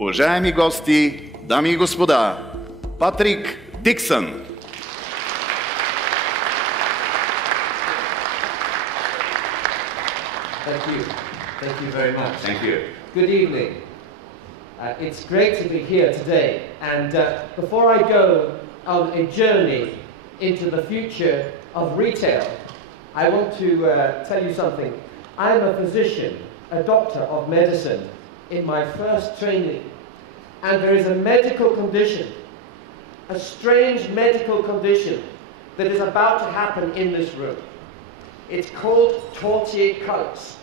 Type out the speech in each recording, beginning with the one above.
Уважаеми гости, дами и господа, Патрик Диксън. Thank you. Thank you very much. Thank you. Good evening. It's great to be here today. And before I go on a journey into the future of retail, I want to tell you something. I'm a physician, a doctor of medicine in my first training. And there is a medical condition, a strange medical condition that is about to happen in this room. It's called torticollis.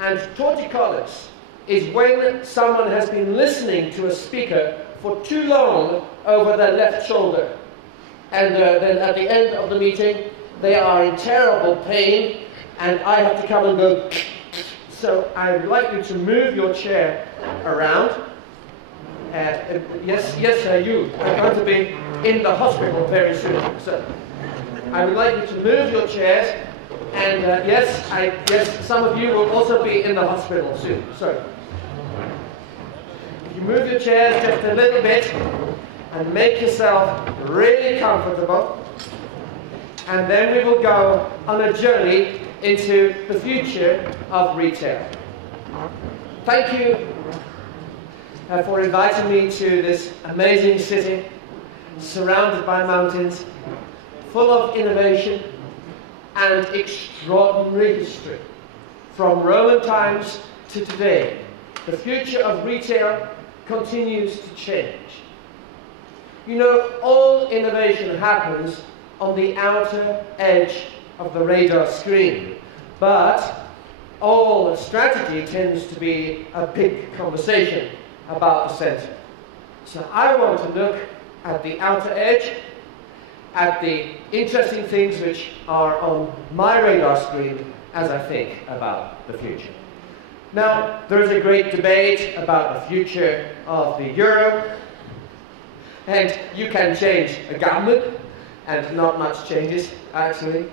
And torticollis is when someone has been listening to a speaker for too long over their left shoulder. And then at the end of the meeting, they are in terrible pain, and I have to come and go. So I would like you to move your chair around. Yes, you. I'm going to be in the hospital very soon. So I would like you to move your chairs. And yes, some of you will also be in the hospital soon. So, if you move your chairs just a little bit and make yourself really comfortable, and then we will go on a journey into the future of retail. Thank you for inviting me to this amazing city, surrounded by mountains, full of innovation and extraordinary history. From Roman times to today, the future of retail continues to change. You know, all innovation happens on the outer edge of the radar screen, but all strategy tends to be a big conversation about the center. So I want to look at the outer edge, at the interesting things which are on my radar screen as I think about the future. Now, there is a great debate about the future of the euro, and you can change a government, and not much changes, actually.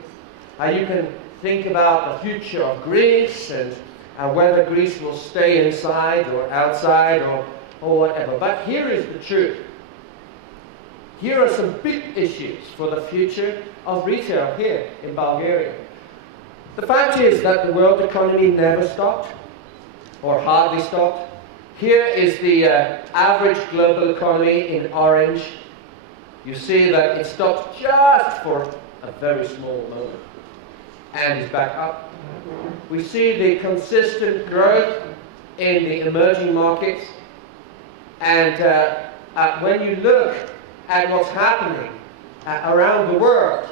You can think about the future of Greece, and whether Greece will stay inside or outside or whatever. But here is the truth. Here are some big issues for the future of retail here in Bulgaria. The fact is that the world economy never stopped, or hardly stopped. Here is the average global economy in orange. You see that it stopped just for a very small moment and is back up. We see the consistent growth in the emerging markets, and when you look at what's happening around the world,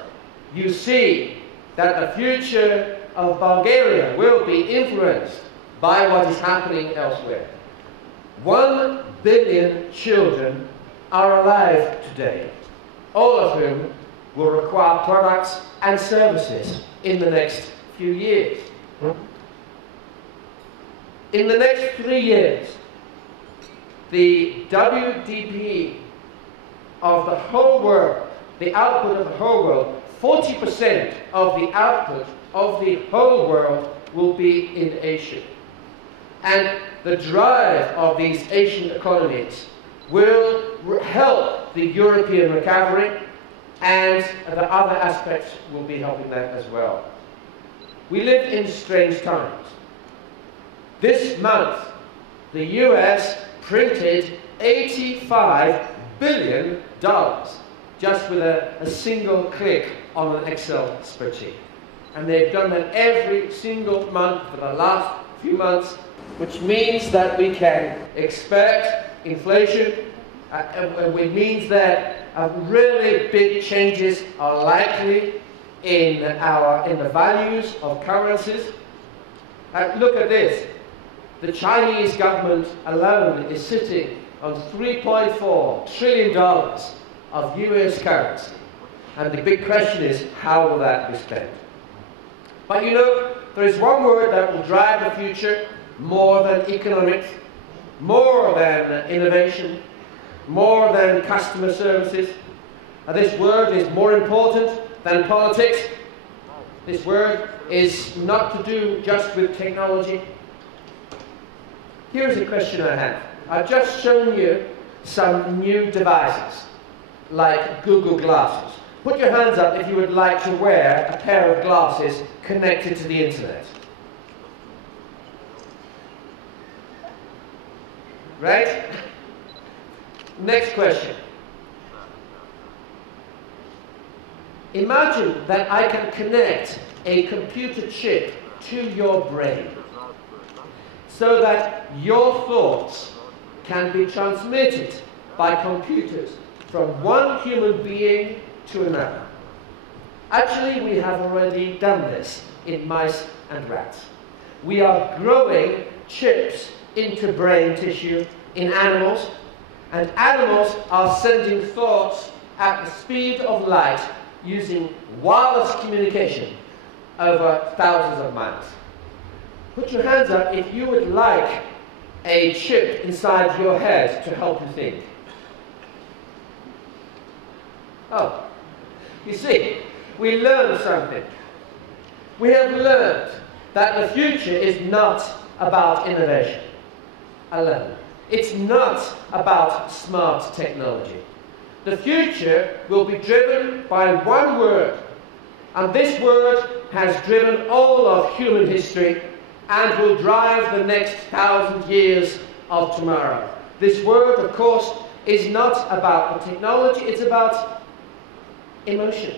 you see that the future of Bulgaria will be influenced by what is happening elsewhere. 1 billion children are alive today, all of whom will require products and services in the next few years. In the next 3 years, the WDP of the whole world, the output of the whole world, 40% of the output of the whole world will be in Asia. And the drive of these Asian economies will help the European recovery, and the other aspects will be helping that as well. We live in strange times. This month, the US printed $85 billion just with a single click on an Excel spreadsheet. And they've done that every single month for the last few months, which means that we can expect inflation. It means that really big changes are likely in the values of currencies. Look at this. The Chinese government alone is sitting on $3.4 trillion of US currency. And the big question is, how will that be spent? But you know, there is one word that will drive the future more than economics, more than innovation, more than customer services. This word is more important than politics. This word is not to do just with technology. Here's a question I have. I've just shown you some new devices, like Google Glasses. Put your hands up if you would like to wear a pair of glasses connected to the internet. Right? Next question. Imagine that I can connect a computer chip to your brain so that your thoughts can be transmitted by computers from one human being to another. Actually, we have already done this in mice and rats. We are growing chips into brain tissue in animals, and animals are sending thoughts at the speed of light using wireless communication over thousands of miles. Put your hands up if you would like a chip inside your head to help you think. Oh, you see, we learned something. We have learned that the future is not about innovation alone. It's not about smart technology. The future will be driven by one word, and this word has driven all of human history and will drive the next 1,000 years of tomorrow. This word, of course, is not about the technology, it's about emotion.